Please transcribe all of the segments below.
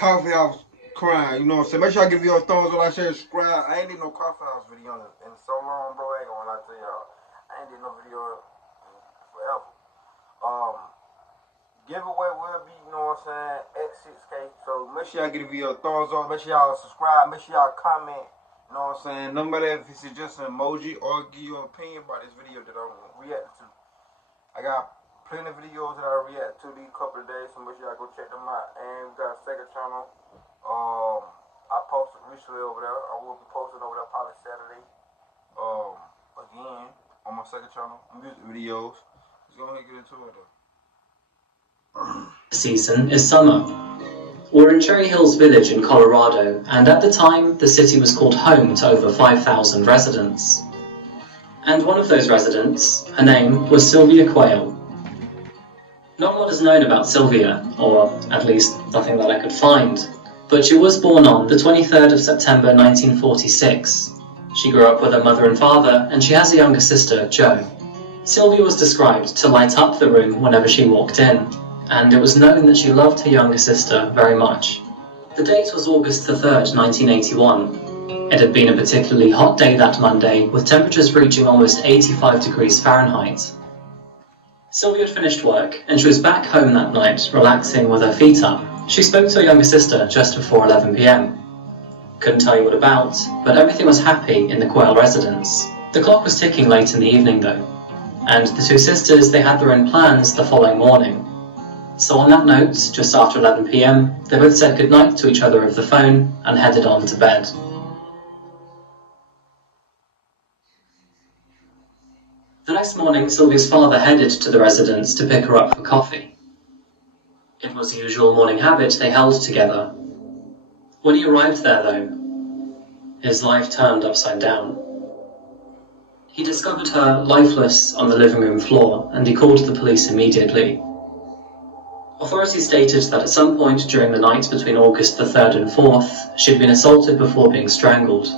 coffee house crime, you know what I'm saying? Make sure I give you a thumbs up, like, share, subscribe. I ain't did no coffee house video in so long, bro. I ain't gonna lie to y'all. I ain't did no video forever. Giveaway will be, you know what I'm saying, at 6K. So make sure y'all give you a thumbs up. Make sure y'all subscribe. Make sure y'all comment. You know what I'm saying? No matter if it's just an emoji or give you an opinion about this video that I'm reacting to. I got plenty of videos that I react to these couple of days, so make sure y'all go check them out. And we got a second channel. I posted recently over there. I will be posting over there probably Saturday. Again, on my second channel, music videos. Let's go ahead and get into it though. Season is summer. We're in Cherry Hills Village in Colorado, and at the time, the city was called home to over 5,000 residents. And one of those residents, her name was Sylvia Quayle. Not a lot is known about Sylvia, or at least nothing that I could find, but she was born on the 23rd of September 1946. She grew up with her mother and father, and she has a younger sister, Jo. Sylvia was described to light up the room whenever she walked in, and it was known that she loved her younger sister very much. The date was August the 3rd, 1981. It had been a particularly hot day that Monday, with temperatures reaching almost 85 degrees Fahrenheit. Sylvia had finished work, and she was back home that night, relaxing with her feet up. She spoke to her younger sister just before 11 p.m. Couldn't tell you what about, but everything was happy in the Quayle residence. The clock was ticking late in the evening though, and the two sisters, they had their own plans the following morning. So on that note, just after 11 p.m, they both said goodnight to each other over the phone and headed on to bed. The next morning, Sylvia's father headed to the residence to pick her up for coffee. It was the usual morning habit they held together. When he arrived there though, his life turned upside down. He discovered her lifeless on the living room floor, and he called the police immediately. Authorities stated that at some point during the night between August the 3rd and 4th, she had been assaulted before being strangled.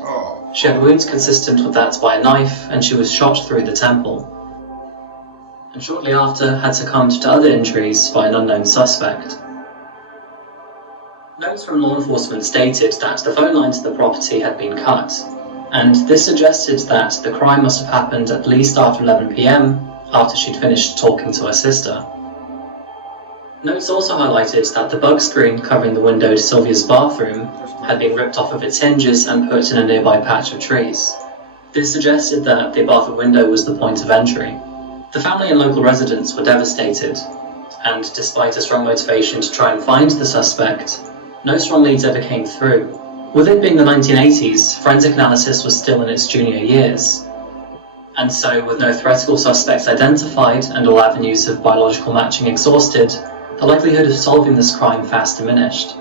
She had wounds consistent with that by a knife, and she was shot through the temple. And shortly after had succumbed to other injuries by an unknown suspect. Notes from law enforcement stated that the phone line to the property had been cut, and this suggested that the crime must have happened at least after 11 p.m, after she'd finished talking to her sister. Notes also highlighted that the bug screen covering the window to Sylvia's bathroom had been ripped off of its hinges and put in a nearby patch of trees. This suggested that the bathroom window was the point of entry. The family and local residents were devastated, and despite a strong motivation to try and find the suspect, no strong leads ever came through. With it being the 1980s, forensic analysis was still in its junior years. And so, with no theoretical suspects identified and all avenues of biological matching exhausted, the likelihood of solving this crime fast diminished.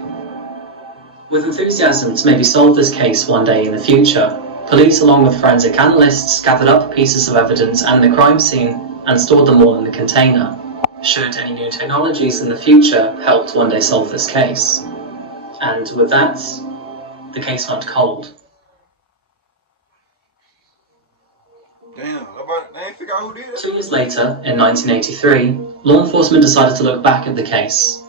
With enthusiasm to maybe solve this case one day in the future, police along with forensic analysts gathered up pieces of evidence and the crime scene and stored them all in the container, should any new technologies in the future help to one day solve this case. And with that, the case went cold. Damn, they ain't figure out who did it. 2 years later, in 1983, law enforcement decided to look back at the case.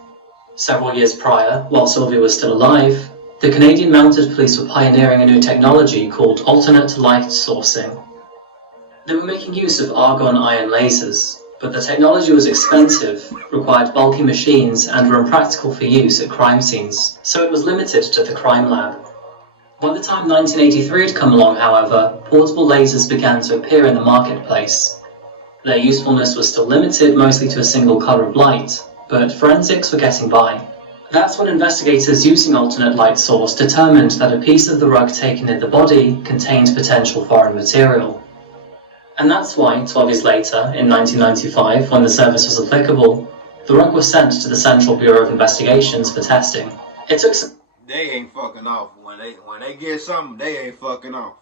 Several years prior, while Sylvia was still alive, the Canadian Mounted Police were pioneering a new technology called alternate light sourcing. They were making use of argon ion lasers, but the technology was expensive, required bulky machines, and were impractical for use at crime scenes, so it was limited to the crime lab. By the time 1983 had come along, however, portable lasers began to appear in the marketplace. Their usefulness was still limited mostly to a single colour of light, but forensics were getting by. That's when investigators using alternate light source determined that a piece of the rug taken in the body contained potential foreign material. And that's why, 12 years later, in 1995, when the service was applicable, the rug was sent to the Central Bureau of Investigations for testing. It took some They ain't fucking off. When they get something, they ain't fucking off.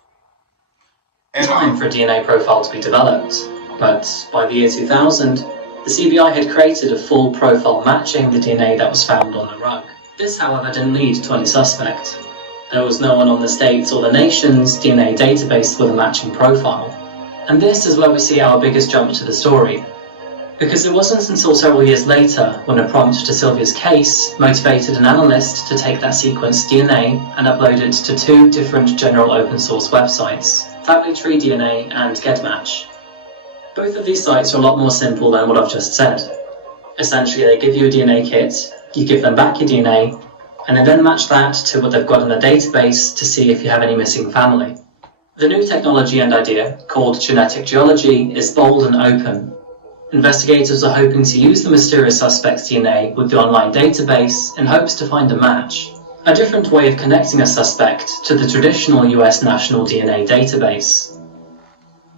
time for a DNA profile to be developed, but by the year 2000, the CBI had created a full profile matching the DNA that was found on the rug. This, however, didn't lead to any suspect. There was no one on the state's or the nation's DNA database with a matching profile. And this is where we see our biggest jump to the story. Because it wasn't until several years later when a prompt to Sylvia's case motivated an analyst to take that sequenced DNA and upload it to two different general open source websites, Family Tree DNA and GetMatch. Both of these sites are a lot more simple than what I've just said. Essentially, they give you a DNA kit, you give them back your DNA, and they then match that to what they've got in their database to see if you have any missing family. The new technology and idea, called genetic geology, is bold and open. Investigators are hoping to use the mysterious suspect's DNA with the online database in hopes to find a match, a different way of connecting a suspect to the traditional US national DNA database.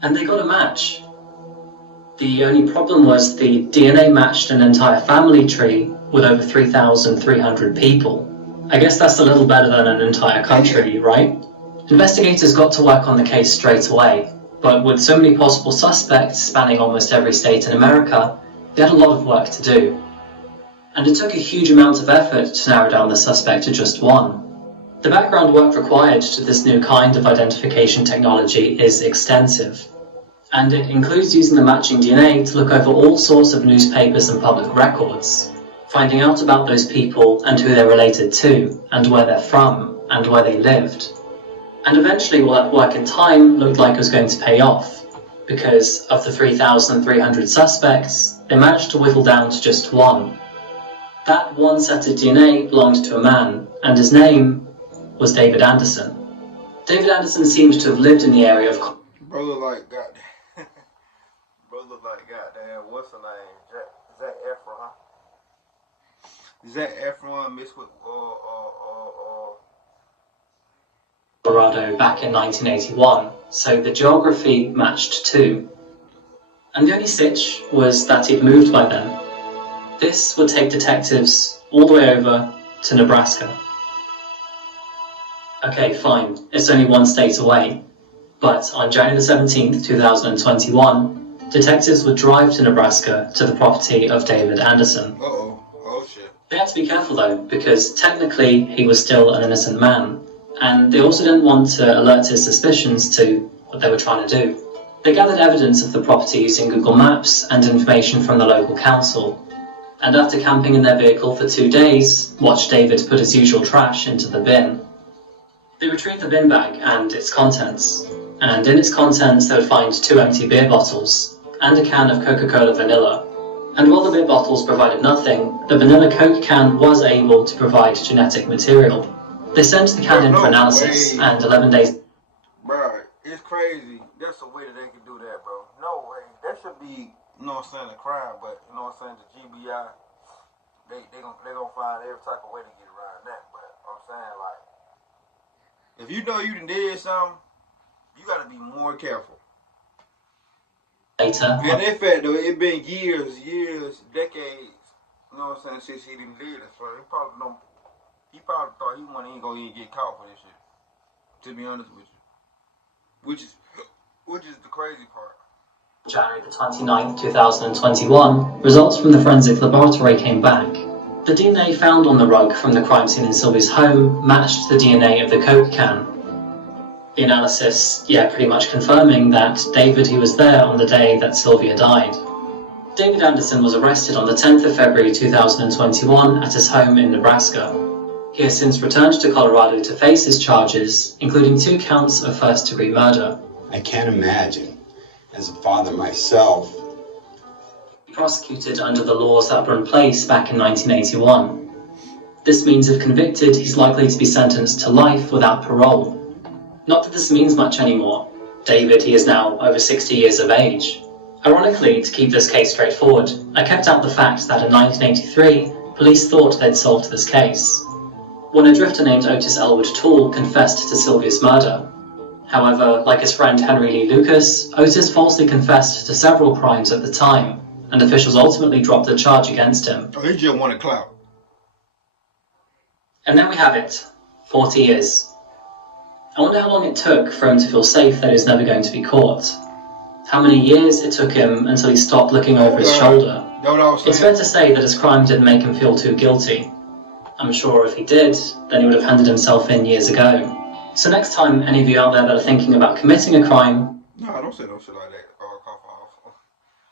And they got a match. The only problem was the DNA matched an entire family tree with over 3,300 people. I guess that's a little better than an entire country, right? Investigators got to work on the case straight away, but with so many possible suspects spanning almost every state in America, they had a lot of work to do. And it took a huge amount of effort to narrow down the suspect to just one. The background work required to this new kind of identification technology is extensive, and it includes using the matching DNA to look over all sorts of newspapers and public records, finding out about those people and who they're related to, and where they're from, and where they lived. And eventually all that work in time looked like it was going to pay off, because of the 3,300 suspects, they managed to whittle down to just one. That one set of DNA belonged to a man, and his name was David Anderson. David Anderson seems to have lived in the area of... Bro look like goddamn. Bro look like goddamn. What's her name? Zac Efron, huh? Zac Efron mixed with Colorado back in 1981, so the geography matched too. And the only sitch was that he'd moved by then. This would take detectives all the way over to Nebraska. Okay, fine, it's only one state away, but on January the 17th, 2021, detectives would drive to Nebraska to the property of David Anderson. Oh shit. They had to be careful though, because technically he was still an innocent man. And they also didn't want to alert his suspicions to what they were trying to do. They gathered evidence of the property using Google Maps and information from the local council, and after camping in their vehicle for 2 days, watched David put his usual trash into the bin. They retrieved the bin bag and its contents, and in its contents they would find 2 empty beer bottles and a can of Coca-Cola vanilla. And while the beer bottles provided nothing, the vanilla Coke can was able to provide genetic material. They sent the can in for analysis, and 11 days... Bro, it's crazy. There's a way that they can do that, bro. No way. That should be, you know what I'm saying, a crime, but, you know what I'm saying, the GBI, they gonna find every type of way to get around that, but I'm saying, like, if you know you done did something, you gotta be more careful. Later... And in fact, though, it been years, decades, you know what I'm saying, since he didn't do that, so he probably don't... He probably thought he wasn't even gonna get caught for this shit. To be honest with you. Which is the crazy part. January the 29th, 2021, results from the forensic laboratory came back. The DNA found on the rug from the crime scene in Sylvia's home matched the DNA of the Coke can. The analysis, pretty much confirming that David, he was there on the day that Sylvia died. David Anderson was arrested on the 10th of February 2021 at his home in Nebraska. He has since returned to Colorado to face his charges, including 2 counts of first-degree murder. I can't imagine, as a father myself. Prosecuted under the laws that were in place back in 1981. This means if convicted, he's likely to be sentenced to life without parole. Not that this means much anymore. David, he is now over 60 years of age. Ironically, to keep this case straightforward, I kept out the fact that in 1983, police thought they'd solved this case, when a drifter named Otis Elwood Toole confessed to Sylvia's murder. However, like his friend Henry Lee Lucas, Otis falsely confessed to several crimes at the time, and officials ultimately dropped the charge against him. Oh, he just wanted clout. And there we have it, 40 years. I wonder how long it took for him to feel safe that he was never going to be caught. How many years it took him until he stopped looking over his shoulder. It's fair to say that his crime didn't make him feel too guilty. I'm sure if he did, then he would have handed himself in years ago. So next time any of you out there that are thinking about committing a crime... No, don't say no shit like that. COFFEHOUSE.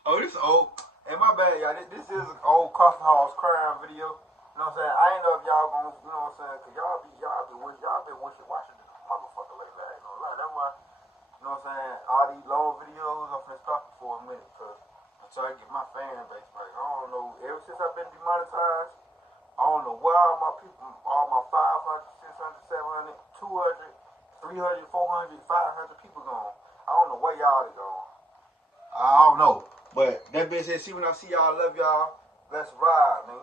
Oh, this old... And my bad, y'all. This is an old coffee house crime video. You know what I'm saying? I ain't know if y'all gonna, you know what I'm saying? Cause y'all been watching this motherfucker like that. You know, like that's why. You know what I'm saying? All these long videos, I'm finna stop for a minute, cause until I get my fan base back. I don't know. Ever since I've been demonetized, I don't know where all my people, all my 500, 600, 700, 200, 300, 400, 500 people gone. I don't know where y'all is gone. I don't know. But that being said, see when I see y'all, love y'all. Let's ride, man.